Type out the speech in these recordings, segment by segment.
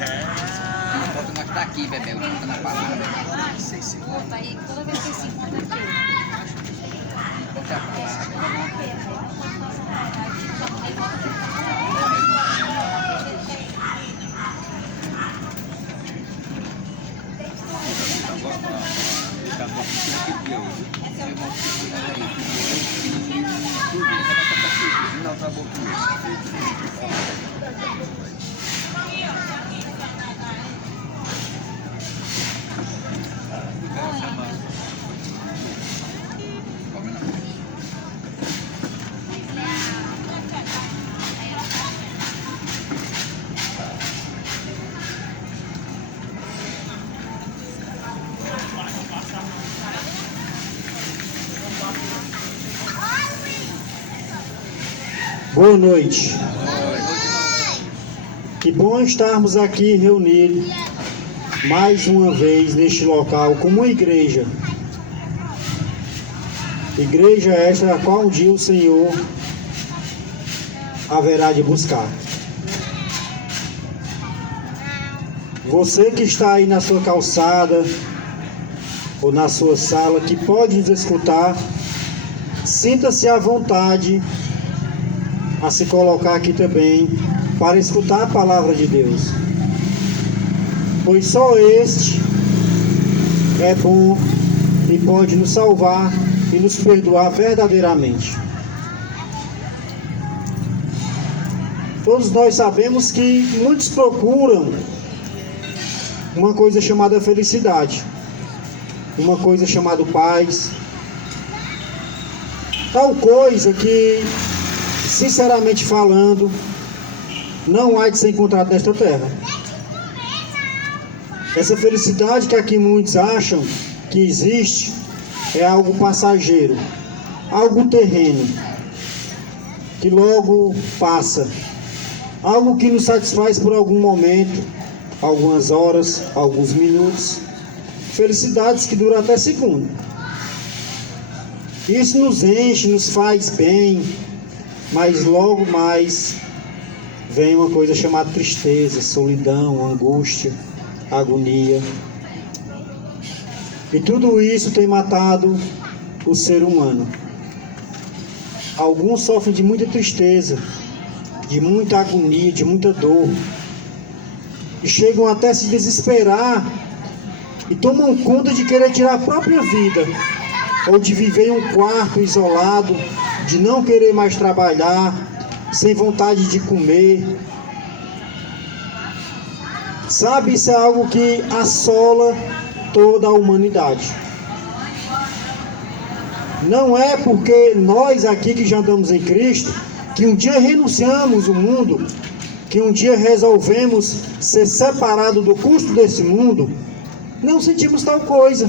Não pode mais estar aqui, bebê. Eu tô na palavra. Opa, aí toda vez que se encontra aqui. Bota a palavra. Boa noite. Que bom estarmos aqui reunidos mais uma vez neste local como uma igreja. Igreja esta a qual um dia o Senhor haverá de buscar. Você que está aí na sua calçada ou na sua sala, que pode nos escutar, sinta-se à vontade a se colocar aqui também para escutar a palavra de Deus, pois só este é bom e pode nos salvar e nos perdoar verdadeiramente. Todos nós sabemos que muitos procuram uma coisa chamada felicidade, uma coisa chamada paz, tal coisa que, sinceramente falando, não há de ser encontrado nesta terra. Essa felicidade que aqui muitos acham que existe é algo passageiro, algo terreno, que logo passa, algo que nos satisfaz por algum momento, algumas horas, alguns minutos, felicidades que duram até segundo. Isso nos enche, nos faz bem, mas logo mais vem uma coisa chamada tristeza, solidão, angústia, agonia. E tudo isso tem matado o ser humano. Alguns sofrem de muita tristeza, de muita agonia, de muita dor. E chegam até a se desesperar e tomam conta de querer tirar a própria vida, ou de viver em um quarto isolado, de não querer mais trabalhar, sem vontade de comer. Sabe, isso é algo que assola toda a humanidade. Não é porque nós aqui que já andamos em Cristo, que um dia renunciamos o mundo, que um dia resolvemos ser separados do custo desse mundo, não sentimos tal coisa.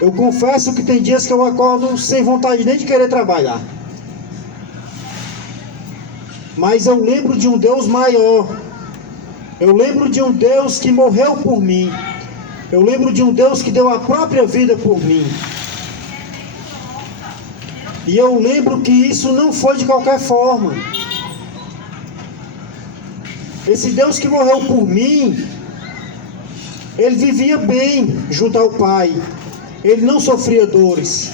Eu confesso que tem dias que eu acordo sem vontade nem de querer trabalhar. Mas eu lembro de um Deus maior. Eu lembro de um Deus que morreu por mim. Eu lembro de um Deus que deu a própria vida por mim. E eu lembro que isso não foi de qualquer forma. Esse Deus que morreu por mim, ele vivia bem junto ao Pai. Ele não sofria dores.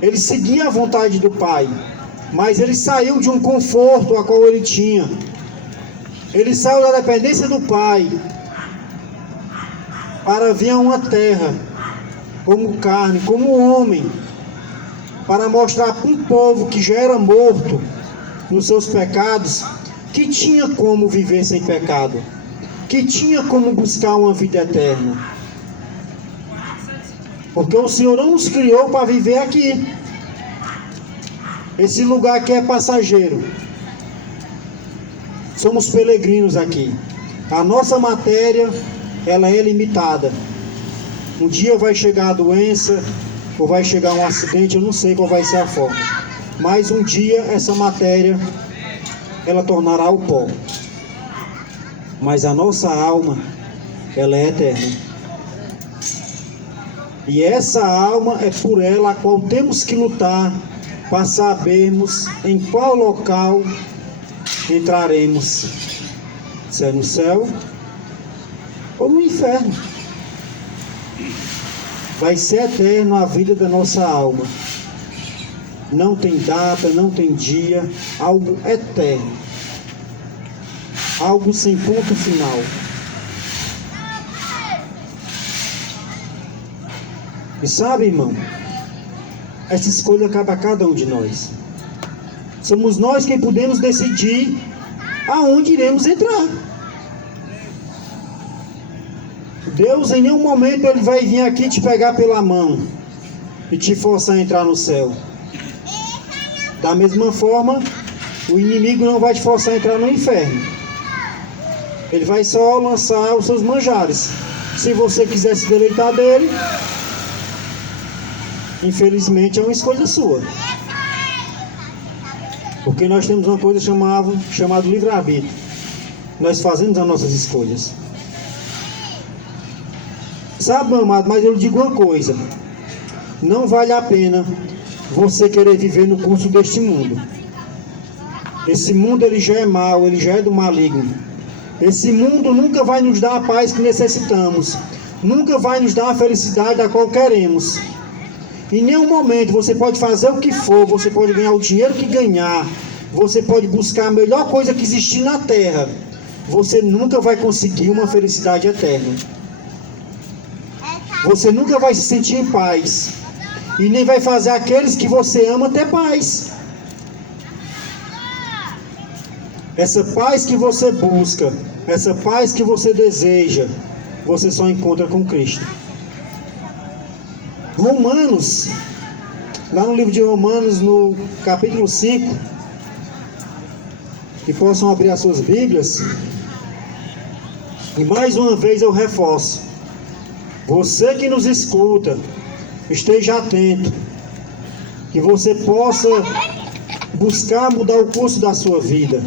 Ele seguia a vontade do Pai. Mas ele saiu de um conforto a qual ele tinha. Ele saiu da dependência do Pai para vir a uma terra como carne, como homem, para mostrar para um povo que já era morto nos seus pecados, que tinha como viver sem pecado, que tinha como buscar uma vida eterna. Porque o Senhor não nos criou para viver aqui. Esse lugar aqui é passageiro. Somos peregrinos aqui. A nossa matéria, ela é limitada. Um dia vai chegar a doença, ou vai chegar um acidente, eu não sei qual vai ser a forma. Mas um dia essa matéria, ela tornará o pó. Mas a nossa alma, ela é eterna. E essa alma é por ela a qual temos que lutar para sabermos em qual local entraremos, se é no céu ou no inferno. Vai ser eterno a vida da nossa alma. Não tem data, não tem dia, algo eterno. Algo sem ponto final. E sabe, irmão, essa escolha cabe a cada um de nós. Somos nós quem podemos decidir aonde iremos entrar. Deus em nenhum momento ele vai vir aqui te pegar pela mão e te forçar a entrar no céu. Da mesma forma, o inimigo não vai te forçar a entrar no inferno. Ele vai só lançar os seus manjares. Se você quiser se deleitar dele, infelizmente é uma escolha sua. Porque nós temos uma coisa chamada livre-arbítrio. Nós fazemos as nossas escolhas. Sabe, meu amado, mas eu lhe digo uma coisa. Não vale a pena você querer viver no curso deste mundo. Esse mundo ele já é mau, ele já é do maligno. Esse mundo nunca vai nos dar a paz que necessitamos. Nunca vai nos dar a felicidade a qual queremos. Em nenhum momento você pode fazer o que for, você pode ganhar o dinheiro que ganhar, você pode buscar a melhor coisa que existir na terra. Você nunca vai conseguir uma felicidade eterna. Você nunca vai se sentir em paz. E nem vai fazer aqueles que você ama ter paz. Essa paz que você busca, essa paz que você deseja, você só encontra com Cristo. Romanos, lá no livro de Romanos, no capítulo 5, que possam abrir as suas Bíblias, e mais uma vez eu reforço, você que nos escuta, esteja atento, que você possa buscar mudar o curso da sua vida,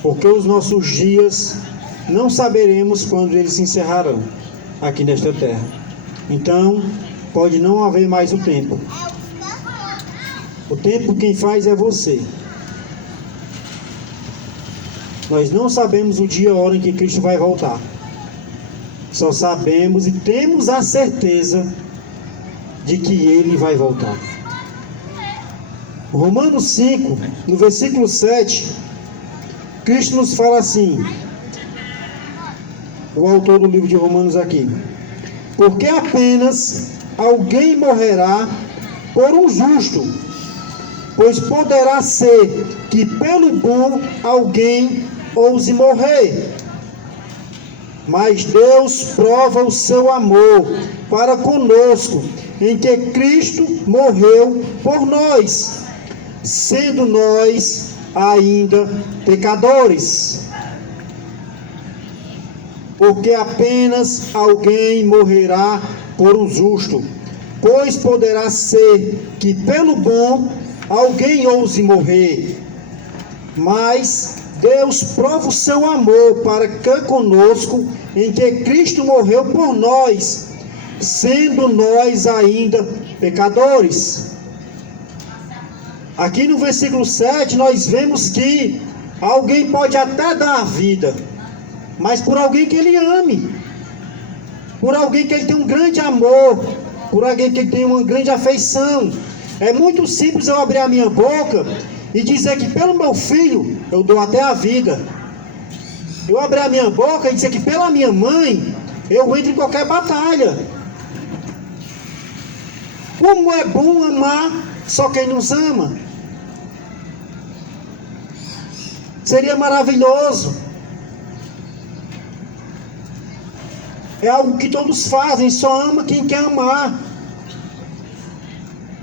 porque os nossos dias não saberemos quando eles se encerrarão aqui nesta terra. Então, pode não haver mais o tempo. O tempo quem faz é você. Nós não sabemos o dia e a hora em que Cristo vai voltar. Só sabemos e temos a certeza de que Ele vai voltar. Romanos 5, no versículo 7, Cristo nos fala assim, o autor do livro de Romanos aqui: porque apenas alguém morrerá por um justo, pois poderá ser que pelo bom alguém ouse morrer. Mas Deus prova o seu amor para conosco, em que Cristo morreu por nós, sendo nós ainda pecadores. Porque apenas alguém morrerá por um justo, pois poderá ser que pelo bom alguém ouse morrer. Mas Deus prova o seu amor para que conosco, em que Cristo morreu por nós, sendo nós ainda pecadores. Aqui no versículo 7 nós vemos que alguém pode até dar a vida, mas por alguém que ele ame, por alguém que ele tem um grande amor, por alguém que ele tem uma grande afeição. É muito simples eu abrir a minha boca e dizer que pelo meu filho eu dou até a vida. Eu abrir a minha boca e dizer que pela minha mãe eu entro em qualquer batalha. Como é bom amar só quem nos ama. Seria maravilhoso. É algo que todos fazem, só ama quem quer amar.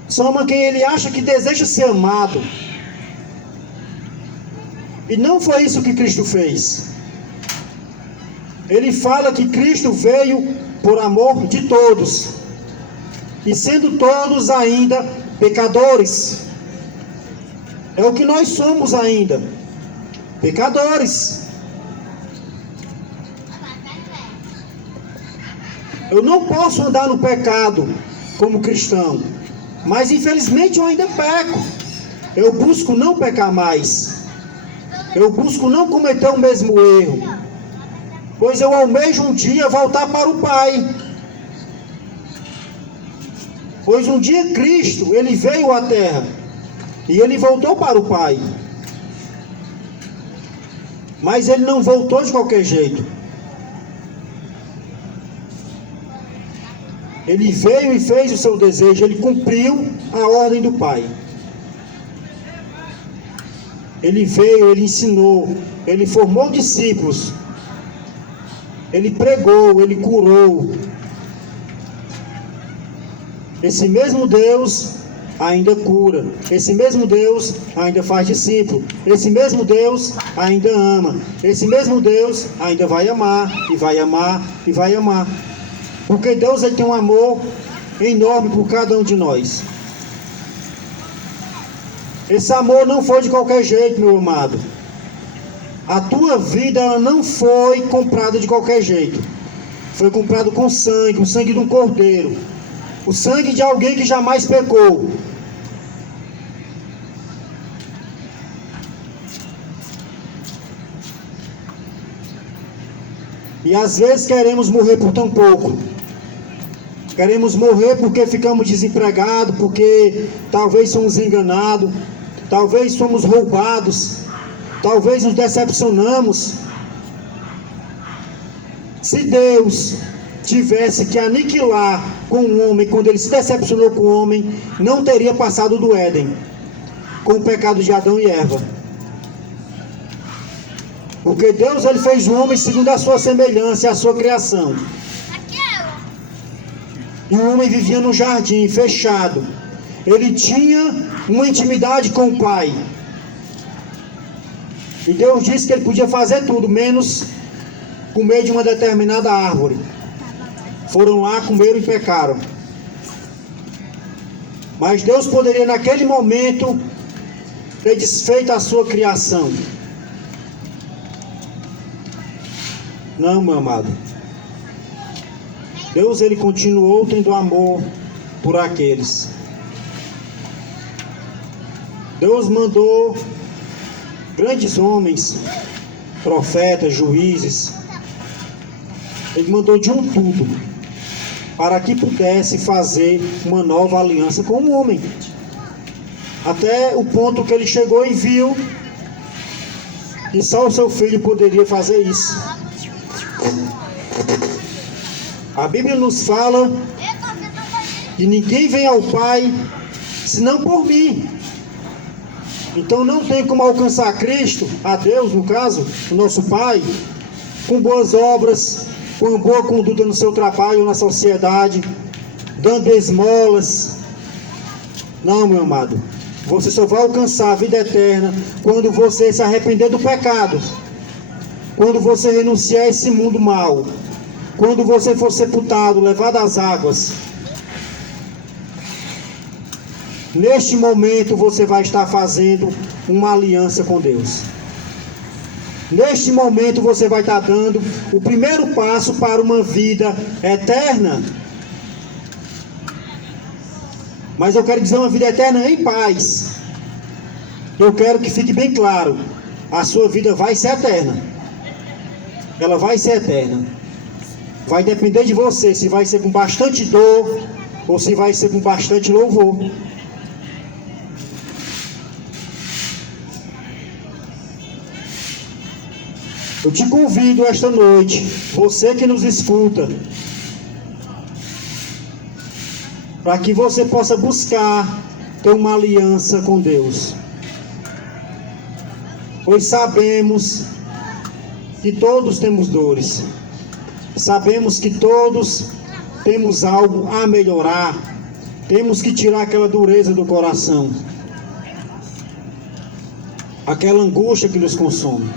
Só ama quem ele acha que deseja ser amado. E não foi isso que Cristo fez. Ele fala que Cristo veio por amor de todos, e sendo todos ainda pecadores. É o que nós somos ainda, pecadores. Eu não posso andar no pecado como cristão, mas infelizmente eu ainda peco. Eu busco não pecar mais. Eu busco não cometer o mesmo erro. Pois eu almejo um dia voltar para o Pai. Pois um dia Cristo, ele veio à terra e ele voltou para o Pai. Mas ele não voltou de qualquer jeito. Ele veio e fez o seu desejo, ele cumpriu a ordem do Pai. Ele veio, ele ensinou, ele formou discípulos, ele pregou, ele curou. Esse mesmo Deus ainda cura, esse mesmo Deus ainda faz discípulo, esse mesmo Deus ainda ama, esse mesmo Deus ainda vai amar, e vai amar, e vai amar. Porque Deus ele tem um amor enorme por cada um de nós. Esse amor não foi de qualquer jeito, meu amado. A tua vida ela não foi comprada de qualquer jeito. Foi comprado com sangue, o sangue de um cordeiro. O sangue de alguém que jamais pecou. E às vezes queremos morrer por tão pouco. Queremos morrer porque ficamos desempregados, porque talvez somos enganados, talvez somos roubados, talvez nos decepcionamos. Se Deus tivesse que aniquilar com o homem, quando ele se decepcionou com o homem, não teria passado do Éden, com o pecado de Adão e Eva. Porque Deus ele fez o homem segundo a sua semelhança e a sua criação. E o homem vivia no jardim, fechado. Ele tinha uma intimidade com o Pai. E Deus disse que ele podia fazer tudo, menos comer de uma determinada árvore. Foram lá, comeram e pecaram. Mas Deus poderia naquele momento ter desfeito a sua criação. Não, meu amado. Deus ele continuou tendo amor por aqueles. Deus mandou grandes homens, profetas, juízes. Ele mandou de um tudo para que pudesse fazer uma nova aliança com o homem. Até o ponto que ele chegou e viu que só o seu filho poderia fazer isso. A Bíblia nos fala que ninguém vem ao Pai senão por mim. Então não tem como alcançar Cristo, a Deus no caso, o nosso Pai, com boas obras, com boa conduta no seu trabalho, na sociedade, dando esmolas. Não, meu amado. Você só vai alcançar a vida eterna quando você se arrepender do pecado. Quando você renunciar a esse mundo mau. Quando você for sepultado, levado às águas. Neste momento você vai estar fazendo uma aliança com Deus. Neste momento você vai estar dando o primeiro passo para uma vida eterna. Mas eu quero dizer uma vida eterna em paz. Eu quero que fique bem claro. A sua vida vai ser eterna. Ela vai ser eterna. Vai depender de você se vai ser com bastante dor ou se vai ser com bastante louvor. Eu te convido esta noite, você que nos escuta, para que você possa buscar ter uma aliança com Deus. Pois sabemos que todos temos dores. Sabemos que todos temos algo a melhorar. Temos que tirar aquela dureza do coração. Aquela angústia que nos consome.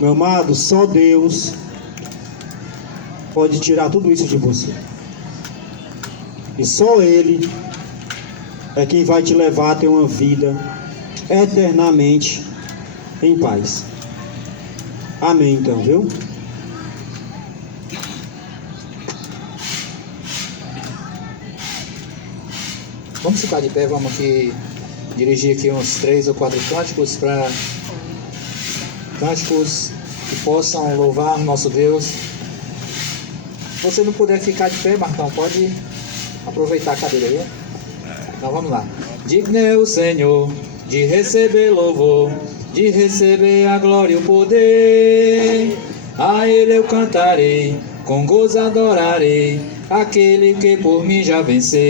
Meu amado, só Deus pode tirar tudo isso de você. E só Ele é quem vai te levar a ter uma vida eternamente em paz. Amém, então, viu? Vamos ficar de pé, vamos aqui dirigir aqui uns 3 ou 4 cânticos para cânticos que possam louvar o nosso Deus. Se você não puder ficar de pé, Marcão, pode aproveitar a cadeira, viu? Então vamos lá. Digno é o Senhor de receber louvor, de receber a glória e o poder. A Ele eu cantarei, com gozo adorarei, aquele que por mim já venceu.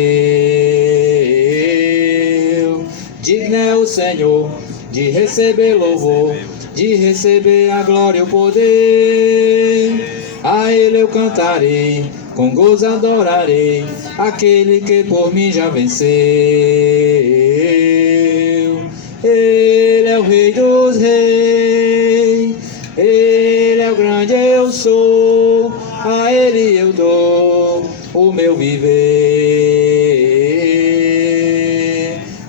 Digno é o Senhor de receber louvor, de receber a glória e o poder. A Ele eu cantarei, com gozo adorarei, aquele que por mim já venceu. Ele é o Rei dos Reis, Ele é o grande eu sou, a Ele eu dou o meu viver.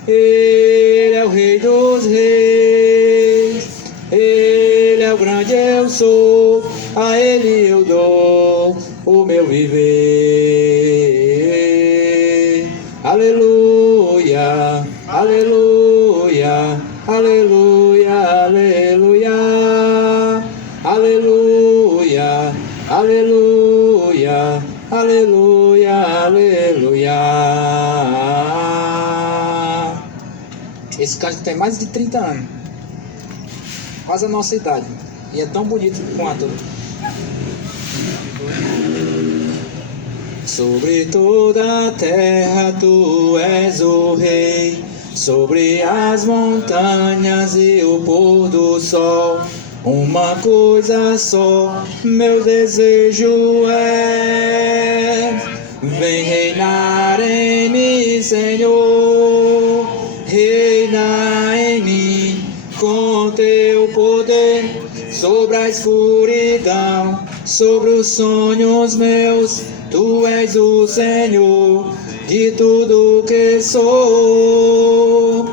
Ele é o Rei dos Reis, Ele é o grande eu sou, a Ele eu dou o meu viver. Aleluia, aleluia, aleluia, aleluia, aleluia, aleluia, aleluia, aleluia. Esse cântico tem mais de 30 anos, quase a nossa idade, e é tão bonito quanto. Sobre toda a terra tu és o Rei, sobre as montanhas e o pôr do sol. Uma coisa só meu desejo é: vem reinar em mim, Senhor, reina em mim com teu poder, sobre a escuridão, sobre os sonhos meus. Tu és o Senhor de tudo que sou.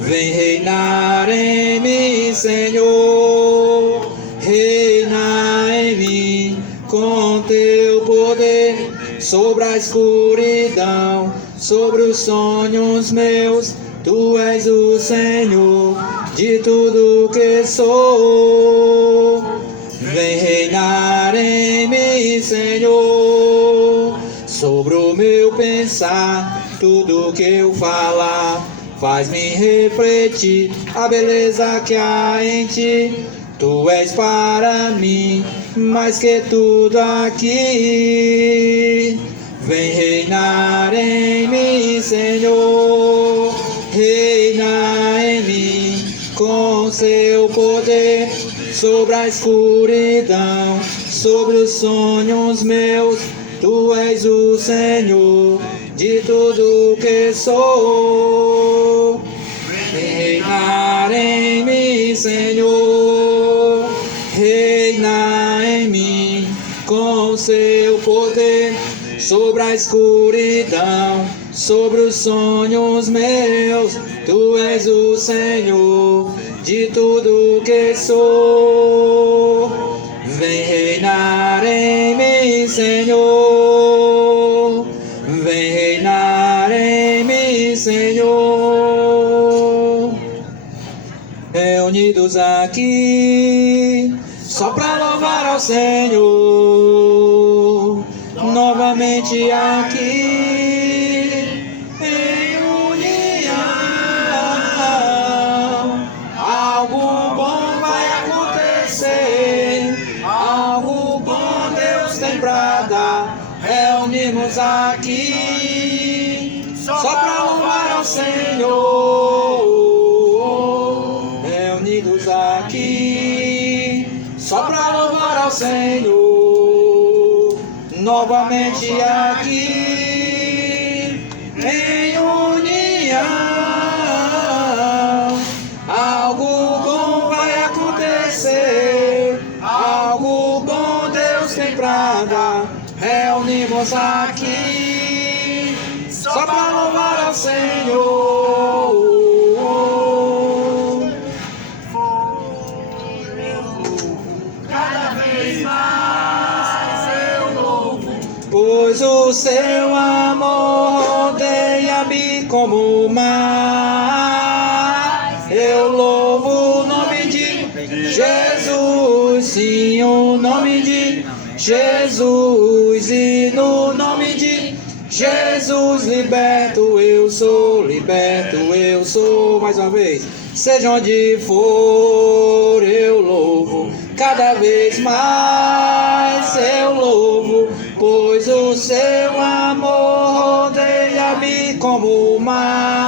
Vem reinar em mim, Senhor, reina em mim com teu poder, sobre a escuridão, sobre os sonhos meus. Tu és o Senhor de tudo que sou. Vem reinar em mim, Senhor, sobre o meu pensar, tudo que eu falar, faz-me refletir a beleza que há em ti. Tu és para mim mais que tudo aqui. Vem reinar em mim, Senhor, reina em mim com seu poder, sobre a escuridão, sobre os sonhos meus. Tu és o Senhor de tudo que sou. Vem reinar em mim, Senhor, reina em mim com seu poder, sobre a escuridão, sobre os sonhos meus. Tu és o Senhor de tudo que sou. Vem reinar em mim, Senhor, vem reinar em mim, Senhor. Reunidos aqui só para louvar ao Senhor, novamente aqui em união. Algo bom vai acontecer, algo bom Deus tem pra dar. Reunimos aqui só para louvar ao Senhor. Reunidos aqui só para louvar ao Senhor, novamente aqui em união. Algo bom vai acontecer, algo bom Deus tem pra dar. Reunimos aqui só para louvar ao Senhor. Cada vez mais eu louvo, pois o seu amor rodeia-me como o mar. sim, o nome de Jesus. E no nome de Jesus, liberto eu sou, liberto eu sou. Mais uma vez. Seja onde for, eu louvo, cada vez mais eu louvo, pois o seu amor rodeia-me como o mar.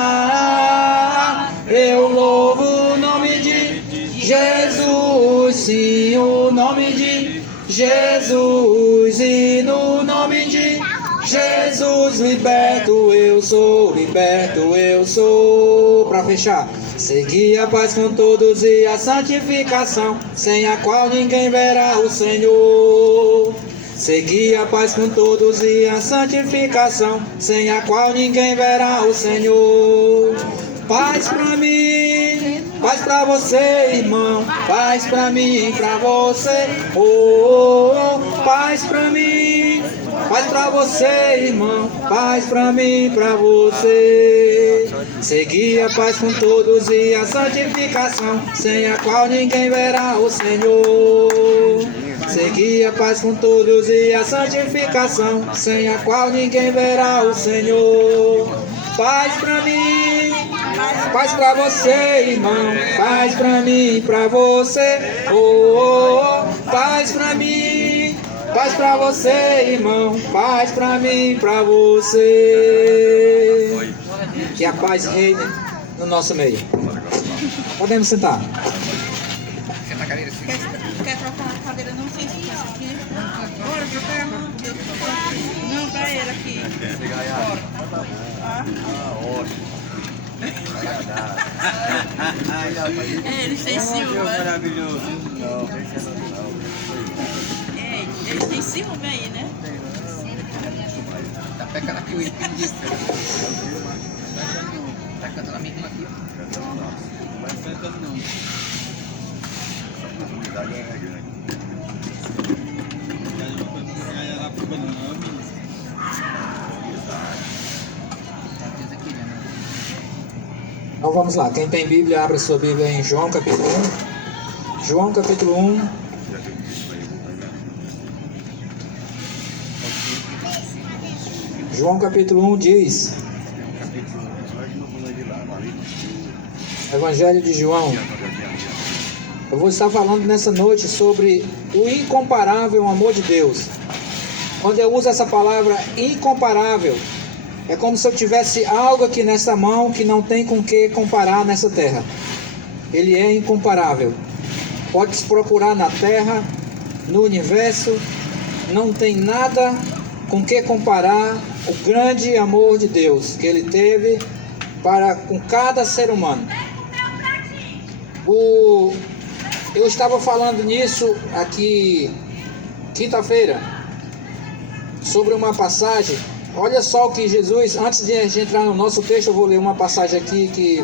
Eu louvo o nome de Jesus, sim, o nome de Jesus, e no nome de Jesus, liberto eu sou, liberto eu sou. Para fechar. Segui a paz com todos e a santificação, sem a qual ninguém verá o Senhor. Segui a paz com todos e a santificação, sem a qual ninguém verá o Senhor. Paz pra mim, paz pra você, irmão, paz pra mim, pra você, oh, oh, paz pra mim, paz pra você, irmão, paz pra mim, pra você. Segui a paz com todos e a santificação, sem a qual ninguém verá o Senhor. Segui a paz com todos e a santificação, sem a qual ninguém verá o Senhor. Paz pra mim, paz pra você, irmão, paz pra mim, pra você, oh, oh, oh. Paz pra mim, paz pra você, irmão, paz pra mim, pra você. Que a paz reine no nosso meio. Podemos sentar. Senta a cadeira assim. Quer trocar a cadeira? Não sei se essa aqui. Bora, trocar a mão. Não, pra ele aqui. Eles têm ciúme. Maravilhoso. Eles têm ciúme aí, né? Tá pegando aqui o impedido. Tá cantando a minha irmã aqui. Vai sentando não. Então vamos lá, quem tem Bíblia, abre a sua Bíblia em João capítulo 1. João capítulo 1. João capítulo 1 diz: Evangelho de João. Eu vou estar falando nessa noite sobre o incomparável amor de Deus. Quando eu uso essa palavra incomparável, é como se eu tivesse algo aqui nessa mão que não tem com que comparar nessa terra. Ele é incomparável. Pode se procurar na terra, no universo, não tem nada com que comparar o grande amor de Deus que Ele teve para com cada ser humano. Eu estava falando nisso aqui quinta-feira, sobre uma passagem. Olha só o que Jesus, antes de a gente entrar no nosso texto, eu vou ler uma passagem aqui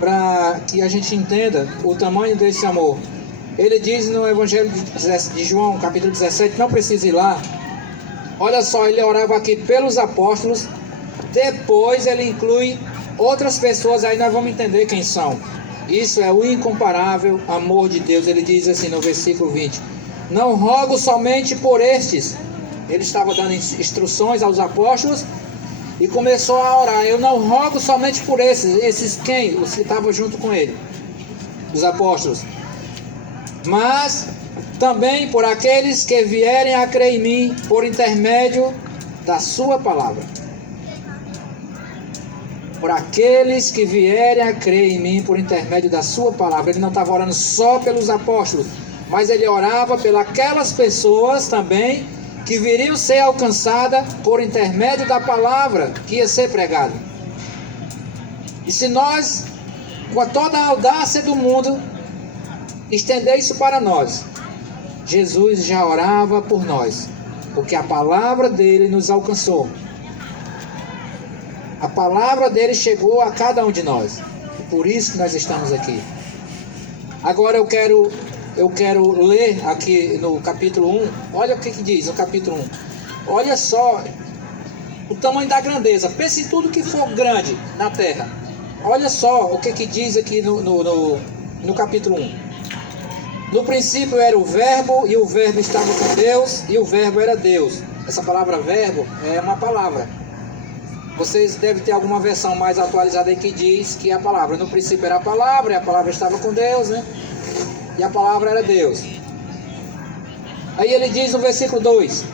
para que a gente entenda o tamanho desse amor. Ele diz no Evangelho de João, capítulo 17, não precisa ir lá. Olha só, ele orava aqui pelos apóstolos, depois ele inclui outras pessoas, aí nós vamos entender quem são. Isso é o incomparável amor de Deus. Ele diz assim no versículo 20: não rogo somente por estes. Ele estava dando instruções aos apóstolos e começou a orar. Eu não rogo somente por esses. Esses quem? Os que estavam junto com ele, os apóstolos. Mas também por aqueles que vierem a crer em mim por intermédio da sua palavra. Por aqueles que vierem a crer em mim por intermédio da sua palavra. Ele não estava orando só pelos apóstolos, mas ele orava pelas pessoas também que viriam ser alcançadas por intermédio da palavra que ia ser pregada. E se nós, com toda a audácia do mundo, estender isso para nós, Jesus já orava por nós, porque a palavra dele nos alcançou. A palavra dele chegou a cada um de nós. E por isso que nós estamos aqui. Agora eu quero ler aqui no capítulo 1. Olha o que diz no capítulo 1. Olha só o tamanho da grandeza. Pense em tudo que for grande na terra. Olha só o que diz aqui no capítulo 1. No princípio era o verbo, e o verbo estava com Deus, e o verbo era Deus. Essa palavra verbo é uma palavra. Vocês devem ter alguma versão mais atualizada aí que diz que a palavra, no princípio era a palavra, e a palavra estava com Deus, né? E a palavra era Deus. Aí ele diz no versículo 2: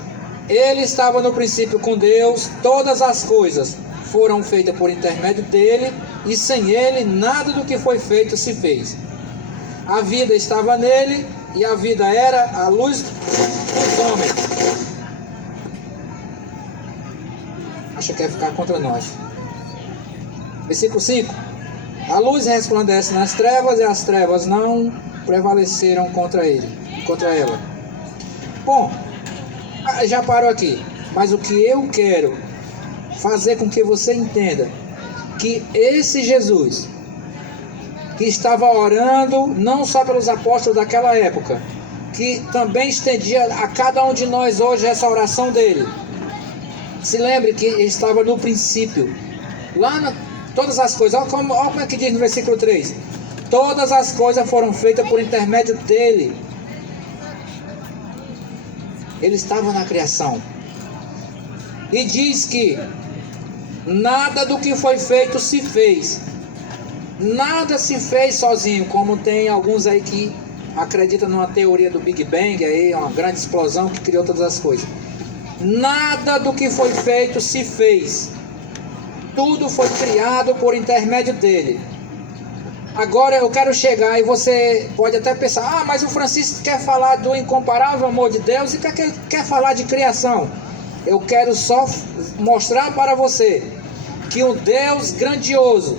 Ele estava no princípio com Deus, todas as coisas foram feitas por intermédio dele, e sem ele nada do que foi feito se fez. A vida estava nele, e a vida era a luz dos homens. Acho que quer ficar contra nós. Versículo 5: A luz resplandece nas trevas, e as trevas não prevaleceram contra ela. Bom, já paro aqui. Mas o que eu quero fazer com que você entenda que esse Jesus que estava orando não só pelos apóstolos daquela época, que também estendia a cada um de nós hoje essa oração dele. Se lembre que ele estava no princípio, todas as coisas, olha como é que diz no versículo 3: todas as coisas foram feitas por intermédio dele. Ele estava na criação. E diz que nada do que foi feito se fez. Nada se fez sozinho, como tem alguns aí que acreditam numa teoria do Big Bang, aí, uma grande explosão que criou todas as coisas. Nada do que foi feito se fez. Tudo foi criado por intermédio dele. Agora eu quero chegar, e você pode até pensar: mas o Francisco quer falar do incomparável amor de Deus e quer falar de criação. Eu quero só mostrar para você que o Deus grandioso,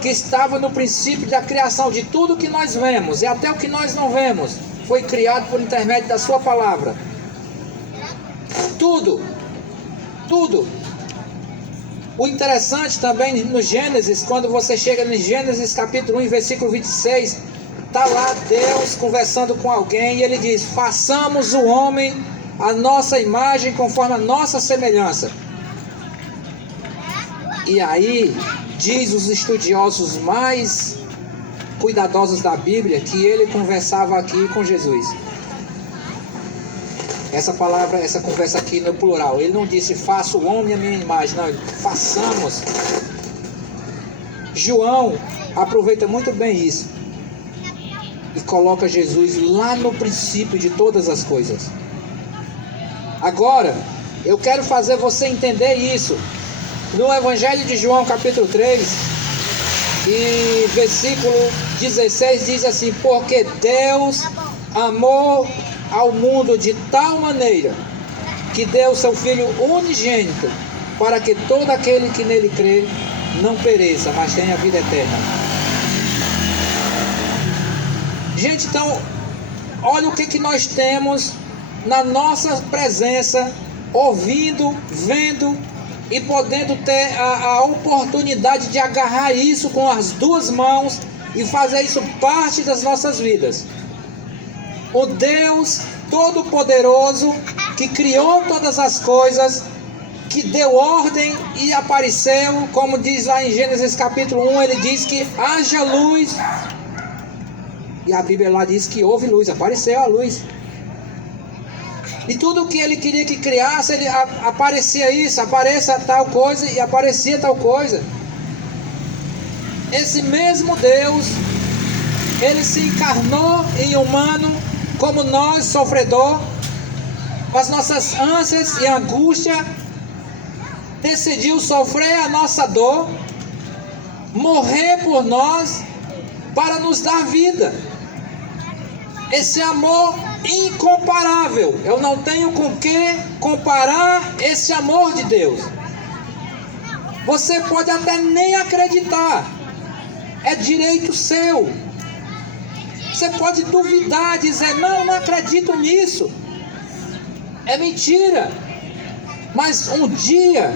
que estava no princípio da criação de tudo que nós vemos e até o que nós não vemos, foi criado por intermédio da sua palavra. Tudo. O interessante também no Gênesis, quando você chega no Gênesis capítulo 1, versículo 26, está lá Deus conversando com alguém e ele diz: façamos o homem a nossa imagem conforme a nossa semelhança. E aí diz os estudiosos mais cuidadosos da Bíblia que ele conversava aqui com Jesus. Essa palavra, essa conversa aqui no plural. Ele não disse faça o homem a minha imagem, não, ele façamos. João aproveita muito bem isso e coloca Jesus lá no princípio de todas as coisas. Agora, eu quero fazer você entender isso. No Evangelho de João, capítulo 3, e versículo 16, diz assim: porque Deus amou ao mundo de tal maneira que deu seu Filho unigênito, para que todo aquele que nele crê não pereça, mas tenha vida eterna. Gente, então, olha o que nós temos na nossa presença, ouvindo, vendo e podendo ter a oportunidade de agarrar isso com as duas mãos e fazer isso parte das nossas vidas. O Deus Todo-Poderoso, que criou todas as coisas, que deu ordem e apareceu, como diz lá em Gênesis capítulo 1, ele diz que haja luz, e a Bíblia lá diz que houve luz, apareceu a luz. E tudo que ele queria que criasse, ele aparecia isso, apareça tal coisa e aparecia tal coisa. Esse mesmo Deus, ele se encarnou em humano, como nós, sofredor, com as nossas ânsias e angústia, decidiu sofrer a nossa dor, morrer por nós, para nos dar vida. Esse amor incomparável, eu não tenho com que comparar esse amor de Deus. Você pode até nem acreditar, é direito seu. Você pode duvidar, dizer: não acredito nisso, é mentira. Mas um dia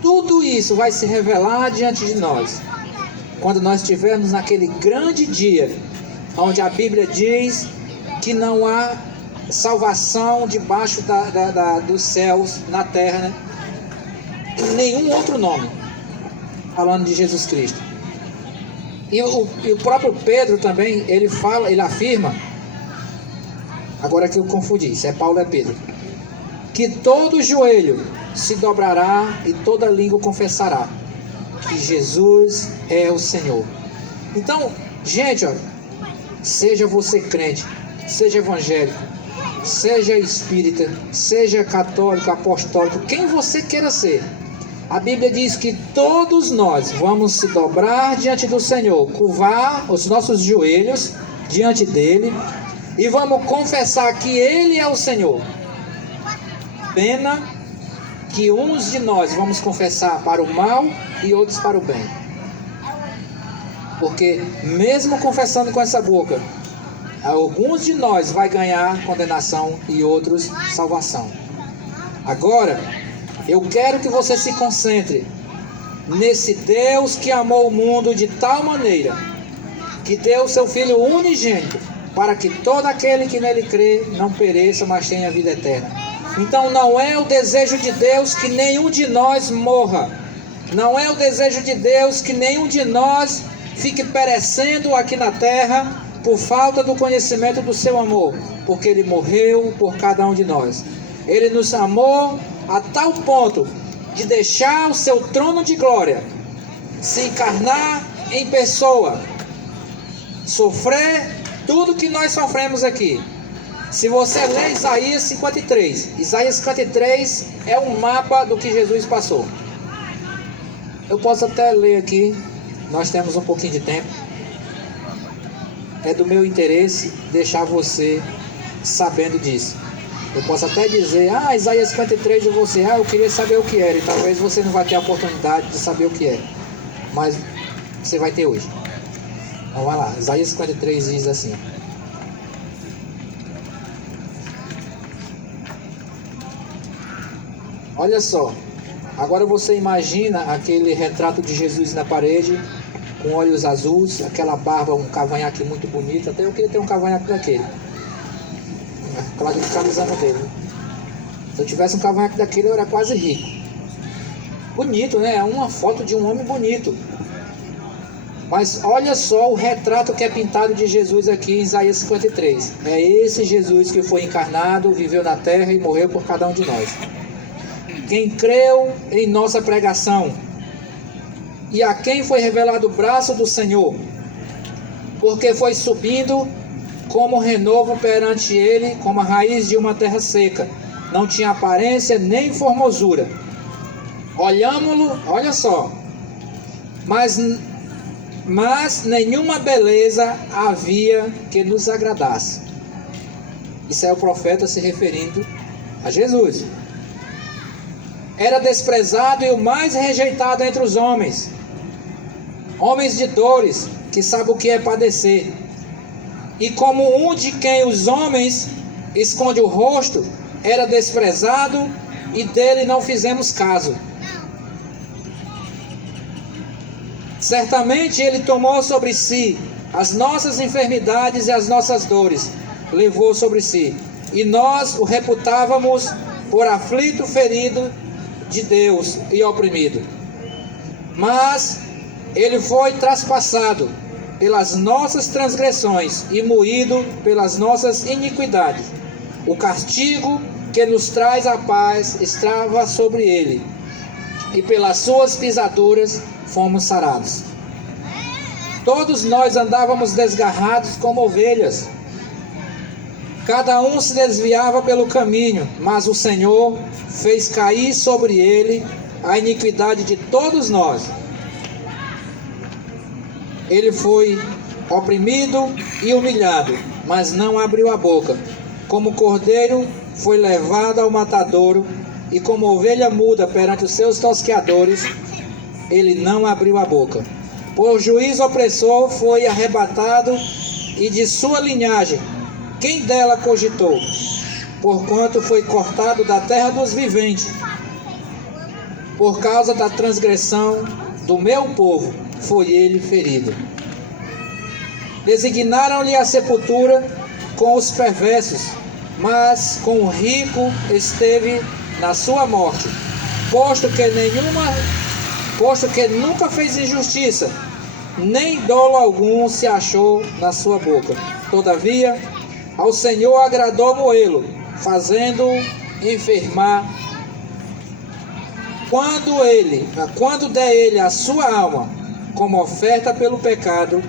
tudo isso vai se revelar diante de nós, quando nós estivermos naquele grande dia onde a Bíblia diz que não há salvação debaixo dos céus, na terra, né? Em nenhum outro nome, falando de Jesus Cristo. E o próprio Pedro também, ele afirma Agora que eu confundi, se é Paulo é Pedro. Que todo joelho se dobrará e toda língua confessará que Jesus é o Senhor. Então, gente, olha, seja você crente, seja evangélico, seja espírita, seja católico, apostólico, quem você queira ser, a Bíblia diz que todos nós vamos se dobrar diante do Senhor, curvar os nossos joelhos diante dele e vamos confessar que ele é o Senhor. Pena que uns de nós vamos confessar para o mal e outros para o bem. Porque mesmo confessando com essa boca, alguns de nós vai ganhar condenação e outros salvação. Agora, eu quero que você se concentre nesse Deus que amou o mundo de tal maneira que deu o seu Filho unigênito para que todo aquele que nele crê não pereça, mas tenha vida eterna. Então não é o desejo de Deus que nenhum de nós morra. Não é o desejo de Deus que nenhum de nós fique perecendo aqui na terra por falta do conhecimento do seu amor, porque ele morreu por cada um de nós. Ele nos amou a tal ponto de deixar o seu trono de glória, se encarnar em pessoa, sofrer tudo que nós sofremos aqui. Se você ler Isaías 53, Isaías 53 é um mapa do que Jesus passou. Eu posso até ler aqui, nós temos um pouquinho de tempo. É do meu interesse deixar você sabendo disso. Eu posso até dizer, Isaías 53 e você, eu queria saber o que era. E talvez você não vai ter a oportunidade de saber o que é. Mas você vai ter hoje. Então vai lá, Isaías 53 diz assim. Olha só, agora você imagina aquele retrato de Jesus na parede, com olhos azuis, aquela barba, um cavanhaque muito bonito. Até eu queria ter um cavanhaque daquele. Claro que ficava usando dele. Se eu tivesse um cavanhaque daquele, eu era quase rico. Bonito, né? É uma foto de um homem bonito. Mas olha só o retrato que é pintado de Jesus aqui em Isaías 53. É esse Jesus que foi encarnado, viveu na terra e morreu por cada um de nós. Quem creu em nossa pregação e a quem foi revelado o braço do Senhor, porque foi subindo como renovo perante ele, como a raiz de uma terra seca, não tinha aparência nem formosura. Olhámo-lo, olha só, mas nenhuma beleza havia que nos agradasse. Isso é o profeta se referindo a Jesus. Era desprezado e o mais rejeitado entre os homens. Homens de dores, que sabem o que é padecer. E como um de quem os homens esconde o rosto, era desprezado e dele não fizemos caso. Certamente ele tomou sobre si as nossas enfermidades e as nossas dores, levou sobre si. E nós o reputávamos por aflito, ferido de Deus e oprimido. Mas ele foi traspassado pelas nossas transgressões e moído pelas nossas iniquidades. O castigo que nos traz a paz estava sobre ele, e pelas suas pisaduras fomos sarados. Todos nós andávamos desgarrados como ovelhas. Cada um se desviava pelo caminho, mas o Senhor fez cair sobre ele a iniquidade de todos nós. Ele foi oprimido e humilhado, mas não abriu a boca. Como cordeiro foi levado ao matadouro, e como ovelha muda perante os seus tosqueadores, ele não abriu a boca. Por juiz opressor foi arrebatado, e de sua linhagem quem dela cogitou? Porquanto foi cortado da terra dos viventes. Por causa da transgressão do meu povo foi ele ferido. Designaram-lhe a sepultura com os perversos, mas com o rico esteve na sua morte, posto que nunca fez injustiça, nem dolo algum se achou na sua boca. Todavia, Ao Senhor agradou moê-lo, fazendo-o enfermar. Quando der ele a sua alma como oferta pelo pecado,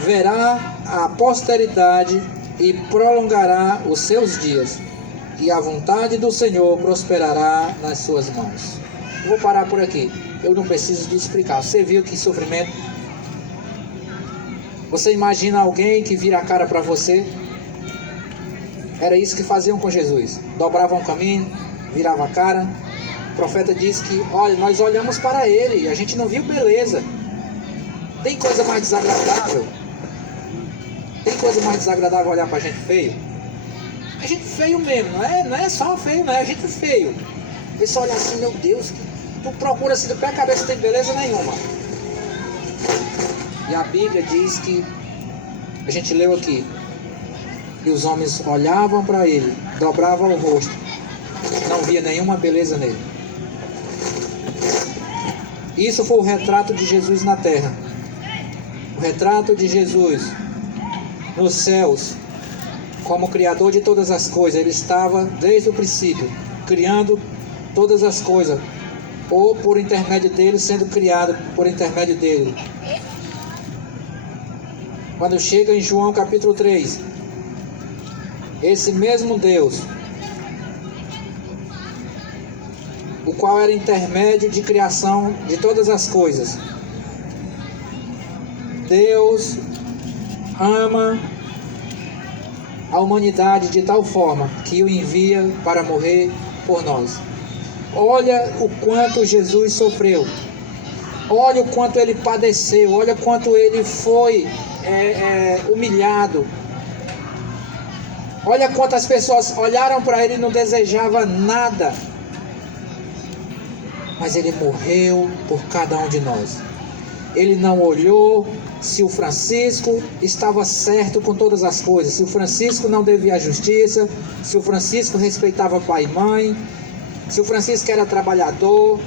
verá a posteridade e prolongará os seus dias, e a vontade do Senhor prosperará nas suas mãos. Vou parar por aqui. Eu não preciso de explicar. Você viu que sofrimento? Você imagina alguém que vira a cara para você? Era isso que faziam com Jesus. Dobravam o caminho, viravam a cara. O profeta diz que, olha, nós olhamos para ele e a gente não viu beleza. Tem coisa mais desagradável? Tem coisa mais desagradável olhar para gente feio? É gente feio mesmo, não é só feio, não é gente feio. O pessoal olha assim, meu Deus, tu procura assim do pé a cabeça, não tem beleza nenhuma. E a Bíblia diz que, a gente leu aqui, que os homens olhavam para ele, dobravam o rosto, não via nenhuma beleza nele. Isso foi o retrato de Jesus na terra. O retrato de Jesus nos céus, como Criador de todas as coisas. Ele estava desde o princípio, criando todas as coisas, ou por intermédio dele, sendo criado por intermédio dele. Quando chega em João capítulo 3, esse mesmo Deus, o qual era intermédio de criação de todas as coisas, Deus ama a humanidade de tal forma que o envia para morrer por nós. Olha o quanto Jesus sofreu, olha o quanto ele padeceu, olha o quanto ele foi humilhado, olha quantas pessoas olharam para ele e não desejavam nada, mas ele morreu por cada um de nós. Ele não olhou se o Francisco estava certo com todas as coisas, se o Francisco não devia a justiça, se o Francisco respeitava pai e mãe, se o Francisco era trabalhador,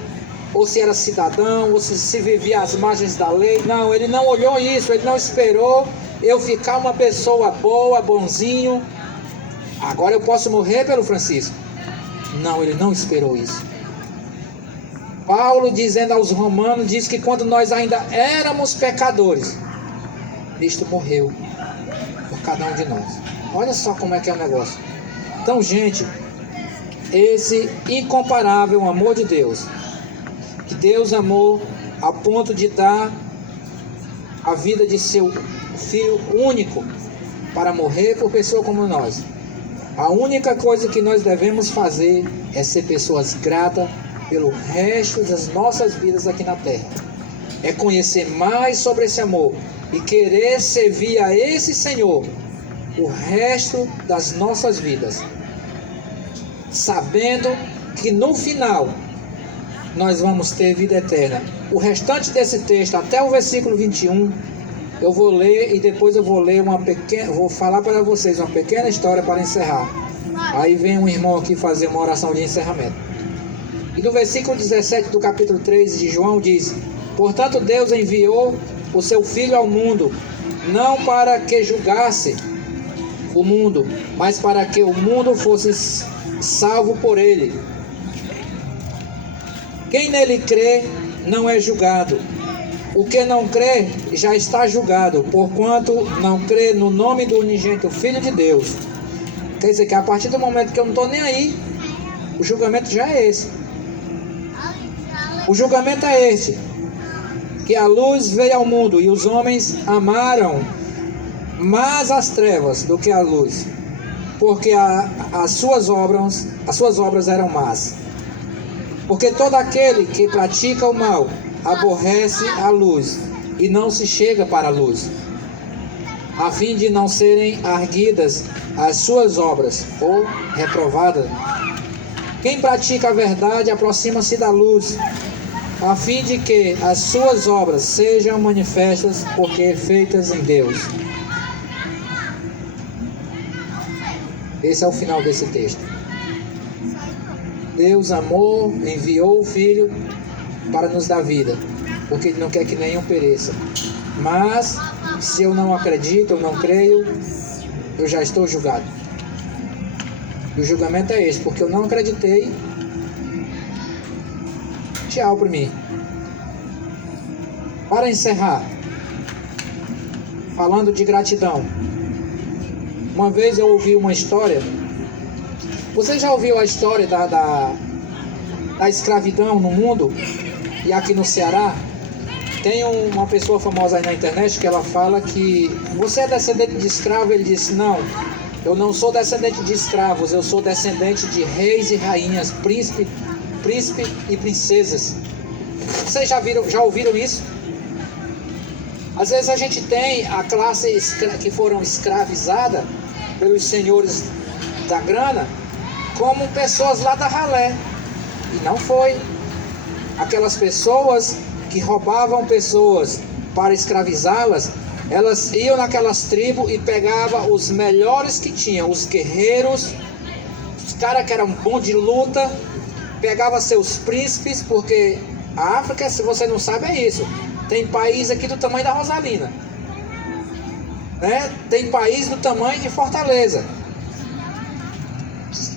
ou se era cidadão, ou se vivia às margens da lei. Não, ele não olhou isso, ele não esperou eu ficar uma pessoa boa, bonzinho, agora eu posso morrer pelo Francisco. Não, ele não esperou isso. Paulo, dizendo aos romanos, diz que quando nós ainda éramos pecadores, Cristo morreu por cada um de nós. Olha só como é que é o negócio. Então, gente, esse incomparável amor de Deus, que Deus amou a ponto de dar a vida de seu Filho único para morrer por pessoa como nós. A única coisa que nós devemos fazer é ser pessoas gratas pelo resto das nossas vidas aqui na terra. É conhecer mais sobre esse amor e querer servir a esse Senhor o resto das nossas vidas, sabendo que no final nós vamos ter vida eterna. O restante desse texto, até o versículo 21, eu vou ler e depois eu vou ler vou falar para vocês uma pequena história para encerrar. Aí vem um irmão aqui fazer uma oração de encerramento. E no versículo 17 do capítulo 3 de João diz: portanto Deus enviou o seu Filho ao mundo, não para que julgasse o mundo, mas para que o mundo fosse salvo por ele. Quem nele crê não é julgado. O que não crê já está julgado, porquanto não crê no nome do unigênito Filho de Deus. Quer dizer que a partir do momento que eu não estou nem aí, o julgamento já é esse. O julgamento é esse: que a luz veio ao mundo e os homens amaram mais as trevas do que a luz, porque as suas obras eram más. Porque todo aquele que pratica o mal aborrece a luz e não se chega para a luz, a fim de não serem arguidas as suas obras ou reprovadas. Quem pratica a verdade aproxima-se da luz, a fim de que as suas obras sejam manifestas, porque feitas em Deus. Esse é o final desse texto. Deus amou, enviou o Filho para nos dar vida, porque Ele não quer que nenhum pereça. Mas, se eu não acredito, eu não creio, eu já estou julgado. E o julgamento é esse, porque eu não acreditei. Tchau para mim. Para encerrar, falando de gratidão. Uma vez eu ouvi uma história. Você já ouviu a história da escravidão no mundo? E aqui no Ceará, tem uma pessoa famosa aí na internet que ela fala que você é descendente de escravo. Ele disse: não, eu não sou descendente de escravos, eu sou descendente de reis e rainhas, príncipe e princesas. Vocês já ouviram isso? Às vezes a gente tem a classe que foram escravizadas pelos senhores da grana como pessoas lá da ralé. E não foi. Aquelas pessoas que roubavam pessoas para escravizá-las, elas iam naquelas tribos e pegavam os melhores que tinham, os guerreiros, os caras que eram bons de luta, pegavam seus príncipes, porque a África, se você não sabe, é isso. Tem país aqui do tamanho da Rosalina, né? Tem país do tamanho de Fortaleza.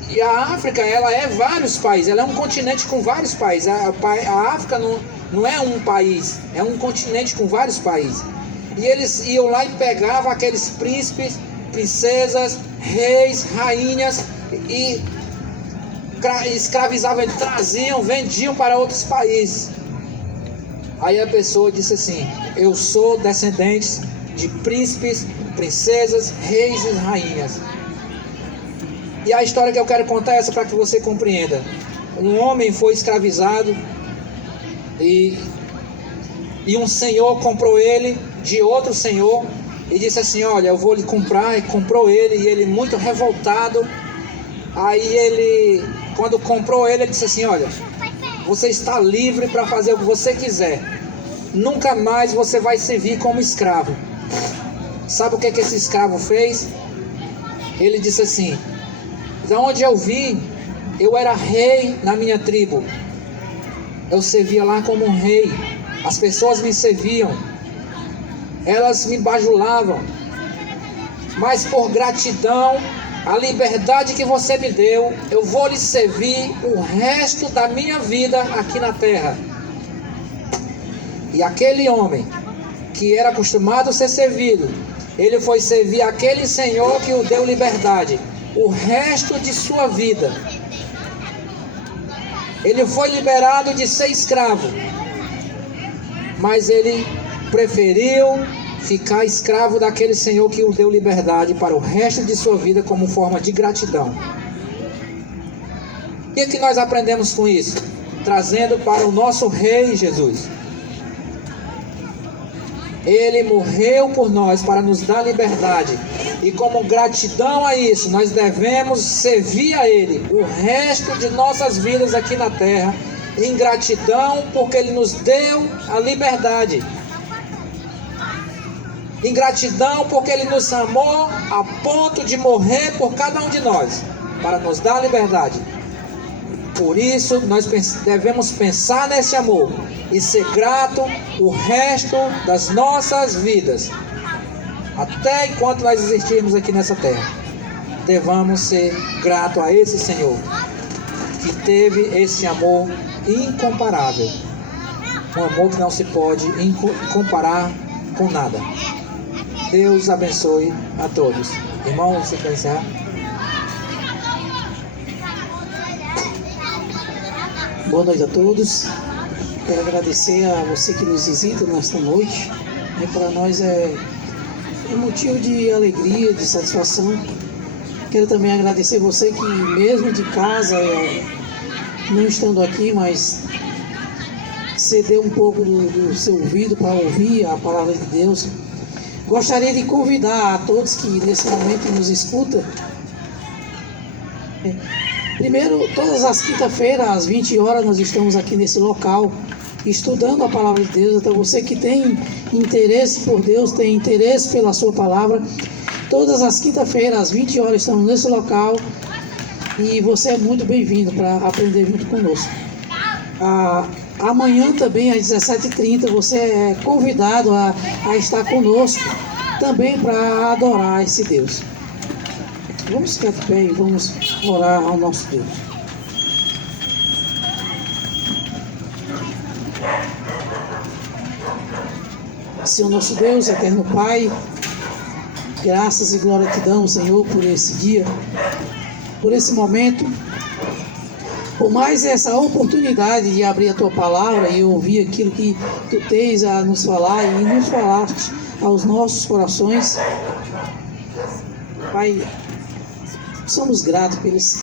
E a África, ela é vários países, ela é um continente com vários países. A África não é um país, é um continente com vários países. E eles iam lá e pegavam aqueles príncipes, princesas, reis, rainhas e escravizavam, traziam, vendiam para outros países. Aí a pessoa disse assim: eu sou descendente de príncipes, princesas, reis e rainhas. E a história que eu quero contar é essa para que você compreenda. Um homem foi escravizado e um senhor comprou ele de outro senhor e disse assim: olha, eu vou lhe comprar. E comprou ele, e ele muito revoltado. Aí ele, quando comprou ele disse assim: olha, você está livre para fazer o que você quiser, nunca mais você vai servir como escravo. Sabe o que esse escravo fez? Ele disse assim: de onde eu vim, eu era rei na minha tribo, eu servia lá como um rei, as pessoas me serviam, elas me bajulavam, mas por gratidão a liberdade que você me deu, eu vou lhe servir o resto da minha vida aqui na terra. E aquele homem que era acostumado a ser servido, ele foi servir aquele senhor que o deu liberdade o resto de sua vida. Ele foi liberado de ser escravo, mas ele preferiu ficar escravo daquele senhor que o deu liberdade para o resto de sua vida como forma de gratidão. O que é que nós aprendemos com isso? Trazendo para o nosso rei Jesus. Ele morreu por nós para nos dar liberdade. E como gratidão a isso, nós devemos servir a Ele o resto de nossas vidas aqui na terra, em gratidão porque Ele nos deu a liberdade. Em gratidão porque Ele nos amou a ponto de morrer por cada um de nós, para nos dar a liberdade. Por isso, nós devemos pensar nesse amor e ser grato o resto das nossas vidas. Até enquanto nós existirmos aqui nessa terra, devamos ser gratos a esse Senhor, que teve esse amor incomparável. Um amor que não se pode comparar com nada. Deus abençoe a todos. Irmão, você quer encerrar? Boa noite a todos. Quero agradecer a você que nos visita nesta noite. Para nós é um motivo de alegria, de satisfação. Quero também agradecer você que mesmo de casa, não estando aqui, mas cedeu um pouco do seu ouvido para ouvir a palavra de Deus. Gostaria de convidar a todos que nesse momento nos escutam. Primeiro, todas as quinta-feiras, às 20 horas, nós estamos aqui nesse local, estudando a palavra de Deus. Então, você que tem interesse por Deus, tem interesse pela sua palavra, todas as quinta-feiras, às 20 horas, estamos nesse local. E você é muito bem-vindo para aprender junto conosco. Amanhã também, às 17h30, você é convidado a estar conosco, também para adorar esse Deus. Vamos ficar de pé e vamos orar ao nosso Deus. Senhor nosso Deus, eterno Pai, graças e glória te damos, Senhor, por esse dia, por esse momento, por mais essa oportunidade de abrir a Tua palavra e ouvir aquilo que Tu tens a nos falar e nos falaste aos nossos corações. Pai, somos gratos por esse